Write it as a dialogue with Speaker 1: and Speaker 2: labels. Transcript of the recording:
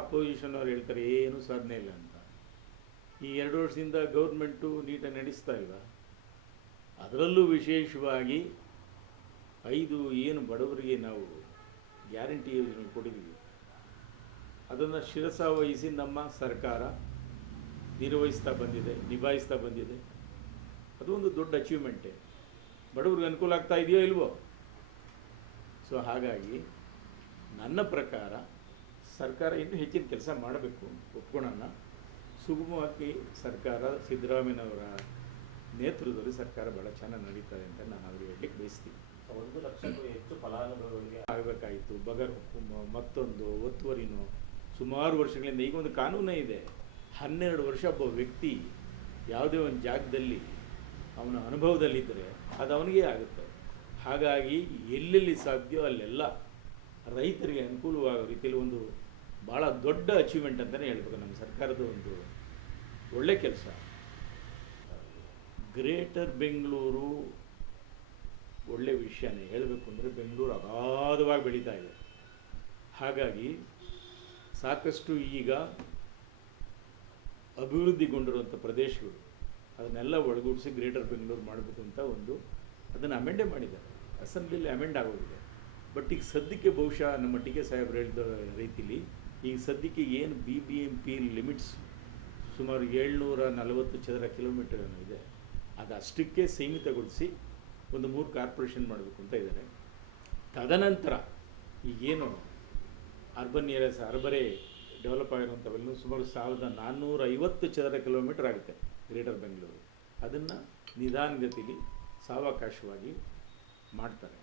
Speaker 1: Opposition ಅವ್ರು ಹೇಳ್ತಾರೆ, ಏನೂ ಸಾಧನೆ ಇಲ್ಲ ಅಂತ. ಈ ಎರಡು ವರ್ಷದಿಂದ ಗೌರ್ಮೆಂಟು ನೀಟಾಗಿ ನಡೆಸ್ತಾ ಇಲ್ಲ ಅದರಲ್ಲೂ ವಿಶೇಷವಾಗಿ ಐದು ಏನು ಬಡವರಿಗೆ ನಾವು ಗ್ಯಾರಂಟಿ ಯೋಜನೆ ಕೊಡಿದ್ವಿ ಅದನ್ನು ಶಿರಸ ವಹಿಸಿ ನಮ್ಮ ಸರ್ಕಾರ ನಿರ್ವಹಿಸ್ತಾ ಬಂದಿದೆ, ನಿಭಾಯಿಸ್ತಾ ಬಂದಿದೆ. ಅದು ಒಂದು ದೊಡ್ಡ ಅಚೀವ್ಮೆಂಟೇ ಬಡವ್ರಿಗೆ ಅನುಕೂಲ ಆಗ್ತಾ ಇದೆಯೋ ಇಲ್ವೋ? ಸೊ ಹಾಗಾಗಿ ನನ್ನ ಪ್ರಕಾರ ಸರ್ಕಾರ ಇನ್ನೂ ಹೆಚ್ಚಿನ ಕೆಲಸ ಮಾಡಬೇಕು ಒಪ್ಕೊಳ್ಳೋಣ ಸುಗಮವಾಗಿ ಸರ್ಕಾರ ಸಿದ್ದರಾಮಯ್ಯನವರ ನೇತೃತ್ವದಲ್ಲಿ ಸರ್ಕಾರ ಭಾಳ ಚೆನ್ನಾಗಿ ನಡೀತದೆ ಅಂತ ನಾನು ಅವ್ರಿಗೆ ಹೇಳಲಿಕ್ಕೆ ಬಯಸ್ತೀನಿ.
Speaker 2: ಒಂದು ಲಕ್ಷಕ್ಕೂ ಹೆಚ್ಚು ಫಲಾನುಭವಿಗಳಿಗೆ
Speaker 1: ಆಗಬೇಕಾಯಿತು. ಬಗರ್ ಹುಕುಮ ಮತ್ತೊಂದು ಒತ್ತುವರಿನೋ. ಸುಮಾರು ವರ್ಷಗಳಿಂದ ಈಗ ಒಂದು ಕಾನೂನೇ ಇದೆ. ಹನ್ನೆರಡು ವರ್ಷ ಒಬ್ಬ ವ್ಯಕ್ತಿ ಯಾವುದೇ ಒಂದು ಜಾಗದಲ್ಲಿ ಅವನ ಅನುಭವದಲ್ಲಿದ್ದರೆ ಅದು ಅವನಿಗೆ ಆಗುತ್ತೆ. ಹಾಗಾಗಿ ಎಲ್ಲೆಲ್ಲಿ ಸಾಧ್ಯವೋ ಅಲ್ಲೆಲ್ಲ ರೈತರಿಗೆ ಅನುಕೂಲವಾಗೋ ರೀತಿಯಲ್ಲಿ ಒಂದು ಭಾಳ ದೊಡ್ಡ ಅಚೀವ್ಮೆಂಟ್ ಅಂತಲೇ ಹೇಳ್ಬೇಕು ನಮ್ಮ ಸರ್ಕಾರದ ಒಂದು ಒಳ್ಳೆ ಕೆಲಸ. ಗ್ರೇಟರ್ ಬೆಂಗಳೂರು ಒಳ್ಳೆ ವಿಷಯನೇ. ಹೇಳಬೇಕು ಅಂದರೆ ಬೆಂಗಳೂರು ಅಗಾಧವಾಗಿ ಬೆಳೀತಾ ಇದೆ. ಹಾಗಾಗಿ ಸಾಕಷ್ಟು ಈಗ ಅಭಿವೃದ್ಧಿಗೊಂಡಿರುವಂಥ ಪ್ರದೇಶಗಳು, ಅದನ್ನೆಲ್ಲ ಒಳಗೂಡಿಸಿ ಗ್ರೇಟರ್ ಬೆಂಗಳೂರು ಮಾಡಬೇಕು ಅಂತ ಒಂದು ಅದನ್ನು ಅಮೆಂಡೇ ಮಾಡಿದ್ದಾರೆ. ಅಸೆಂಬ್ಲಿಲಿ ಅಮೆಂಡ್ ಆಗೋಗಿದೆ. ಬಟ್ ಈಗ ಸದ್ಯಕ್ಕೆ ಬಹುಶಃ ನಮ್ಮ ಟಿ ಕೆ ಸಾಹೇಬ್ರು ಹೇಳಿದ ರೀತಿಲಿ ಈಗ ಸದ್ಯಕ್ಕೆ ಏನು B B M P limits ಸುಮಾರು ಏಳ್ನೂರ ನಲವತ್ತು ಚದರ ಕಿಲೋಮೀಟರ್ ಇದೆ. ಅದು ಅಷ್ಟಕ್ಕೆ ಸೀಮಿತಗೊಳಿಸಿ ಒಂದು ಮೂರು ಕಾರ್ಪೊರೇಷನ್ ಮಾಡಬೇಕು ಅಂತ ಇದ್ದಾರೆ. ತದನಂತರ ಈಗೇನು ಅರ್ಬನ್ ಏರಿಯಾಸ್ ಅರ್ಬರೇ ಡೆವಲಪ್ ಆಗಿರುವಂಥವೆಲ್ಲೂ ಸುಮಾರು ಸಾವಿರದ ನಾನ್ನೂರ ಐವತ್ತು ಚದರ ಕಿಲೋಮೀಟರ್ ಆಗುತ್ತೆ ಗ್ರೇಟರ್ ಬೆಂಗಳೂರು ಅದನ್ನು ನಿಧಾನಗತಿಲಿ ಸಾವಕಾಶವಾಗಿ ಮಾಡ್ತಾರೆ.